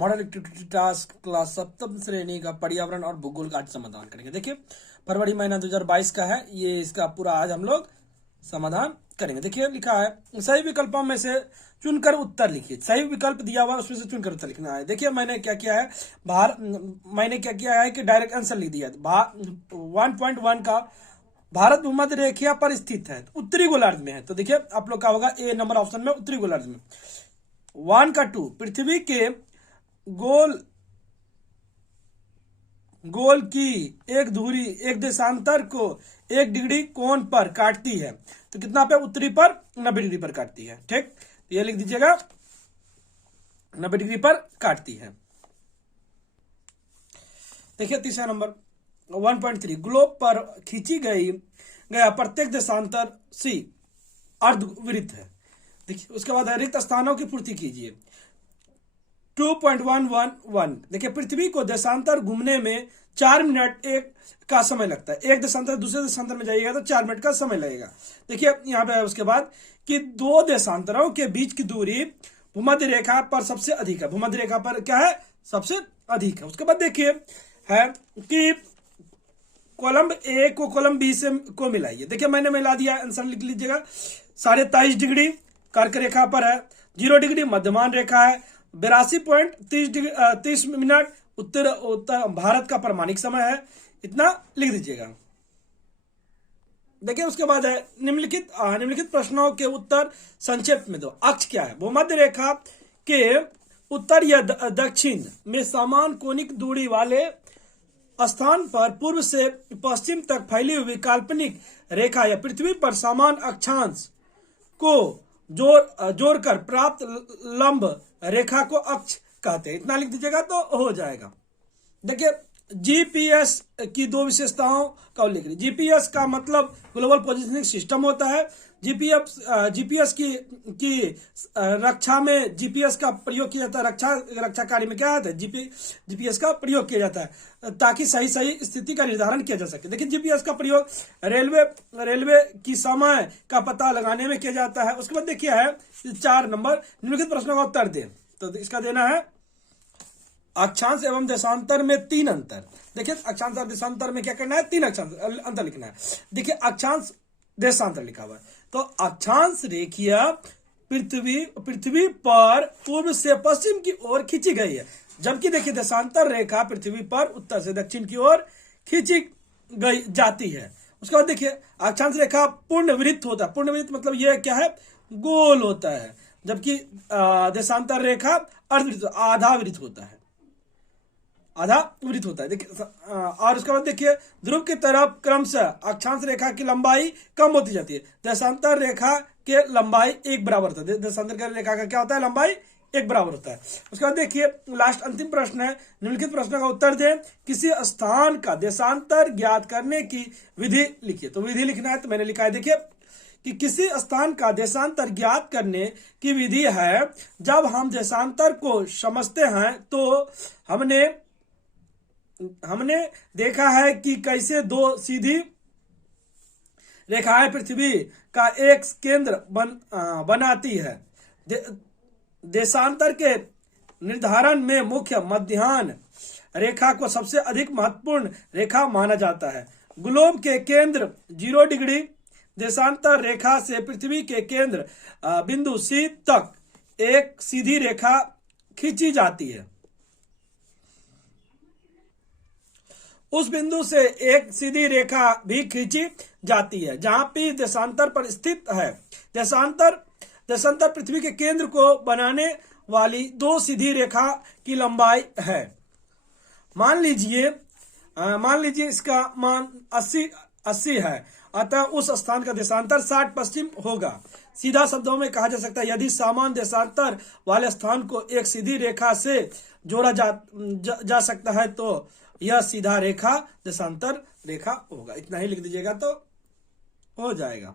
Model activity task class सप्तम श्रेणी का पर्यावरण और भूगोल का आज समाधान करेंगे। देखिए फरवरी महीना 2022 का है, ये इसका पूरा आज हम लोग समाधान करेंगे। देखिए लिखा है सही विकल्पों में से चुनकर उत्तर लिखिए। सही विकल्प दिया हुआ उसमें से चुनकर उत्तर लिखना है। देखिए मैंने क्या किया है कि डायरेक्ट आंसर लिख दिया। 1.1 का भारत भूमध्य रेखा पर स्थित है, उत्तरी गोलार्ध में है। तो देखिए आप लोग का होगा ए नंबर ऑप्शन में, उत्तरी गोलार्ध में। 1 का 2 पृथ्वी के गोल की एक धुरी एक देशांतर को 1 डिग्री कोण पर काटती है, तो कितना पे? उत्तरी पर 90 डिग्री पर काटती है। ठीक, तो ये लिख दीजिएगा 90 डिग्री पर काटती है। देखिए तीसरा नंबर 1.3 ग्लोब पर खींची गया प्रत्येक देशांतर सी अर्धवृत्त है। देखिए उसके बाद रिक्त स्थानों की पूर्ति कीजिए। 2.111 देखिए पृथ्वी को देशांतर घूमने में 4 मिनट का समय लगता है। एक देशांतर दूसरे देशांतर में जाइएगा तो 4 मिनट का समय लगेगा। देखिए यहाँ पे है उसके बाद कि 2 देशांतरों के बीच की दूरी भूमध्य रेखा पर सबसे अधिक है। भूमध्य रेखा पर क्या है? सबसे अधिक है। उसके बाद देखिए है कि कॉलम ए को कॉलम बी से को मिलाइए। देखिए मैंने मिला दिया, आंसर लिख लीजिएगा। 23.5 डिग्री कर्क रेखा पर है, 0 डिग्री मध्यमान रेखा है, 82.30 मिनट उत्तर भारत का प्रमाणिक समय है। इतना लिख दीजिएगा। देखिए उसके बाद है निम्नलिखित प्रश्नों के उत्तर संक्षेप में दो। अक्ष क्या है? भूमध्य रेखा के उत्तर या दक्षिण में समान कोणिक दूरी वाले स्थान पर पूर्व से पश्चिम तक फैली हुई काल्पनिक रेखा या पृथ्वी पर समान अक्षांश को जोड़कर प्राप्त लंब रेखा को अक्ष कहते हैं। इतना लिख दीजिएगा तो हो जाएगा। देखिए जीपीएस की 2 विशेषताओं का उल्लेख करिए। जीपीएस का मतलब ग्लोबल पोजिशनिंग सिस्टम होता है। जीपीएस की रक्षा में जीपीएस का प्रयोग किया जाता है। रक्षा कार्य में क्या आता है? जीपीएस का प्रयोग किया जाता है ताकि सही स्थिति का निर्धारण किया जा सके। देखिए जीपीएस का प्रयोग रेलवे की समय का पता लगाने में किया जाता है। उसके बाद देखिए है 4 नंबर निम्नलिखित प्रश्नों का उत्तर दें। तो इसका देना है अक्षांश एवं देशांतर में 3 अंतर। देखिए अक्षांश और देशांतर में क्या करना है? 3 अक्षांश अंतर लिखना है। देखिए अक्षांश देशांतर लिखा हुआ है, तो अक्षांश रेखा पृथ्वी पर पूर्व से पश्चिम की ओर खींची गई है, जबकि देखिए देशांतर रेखा पृथ्वी पर उत्तर से दक्षिण की ओर खींची गई जाती है। उसके बाद देखिए अक्षांश रेखा पूर्णवृत्त होता है। पूर्णवृत्त मतलब यह क्या है? गोल होता है, जबकि देशांतर रेखा अर्धवृत्त आधा वृत्त होता है। देखिए और उसके बाद देखिए ध्रुव की तरफ क्रमशः अक्षांश रेखा की लंबाई कम होती जाती है। देशांतर रेखा के लंबाई एक बराबर होता है। देशांतर रेखा का क्या होता है? लंबाई एक बराबर होता है। उसके बाद देखिए लास्ट अंतिम प्रश्न है। निम्नलिखित प्रश्नों का उत्तर दें। किसी स्थान का देशांतर ज्ञात करने की विधि लिखिए। तो विधि लिखना है, तो मैंने लिखा है देखिए कि किसी स्थान का देशांतर ज्ञात करने की विधि है, जब हम देशांतर को समझते हैं तो हमने देखा है कि कैसे 2 सीधी रेखाएं पृथ्वी का एक केंद्र बनाती है। देशांतर के निर्धारण में मुख्य मध्याह्न रेखा को सबसे अधिक महत्वपूर्ण रेखा माना जाता है। ग्लोब के केंद्र 0 डिग्री देशांतर रेखा से पृथ्वी के केंद्र बिंदु सी तक एक सीधी रेखा खींची जाती है। उस बिंदु से एक सीधी रेखा भी खींची जाती है जहां पी देशांतर पर स्थित है। देशांतर पृथ्वी के केंद्र को बनाने वाली 2 सीधी रेखा की लंबाई है। मान लीजिए इसका मान 80 है, अतः उस स्थान का देशांतर 60 पश्चिम होगा। सीधा शब्दों में कहा जा सकता है यदि समान देशांतर वाले स्थान को एक सीधी रेखा से जोड़ा जा सकता है तो यह सीधा रेखा देशांतर रेखा होगा। इतना ही लिख दीजिएगा तो हो जाएगा।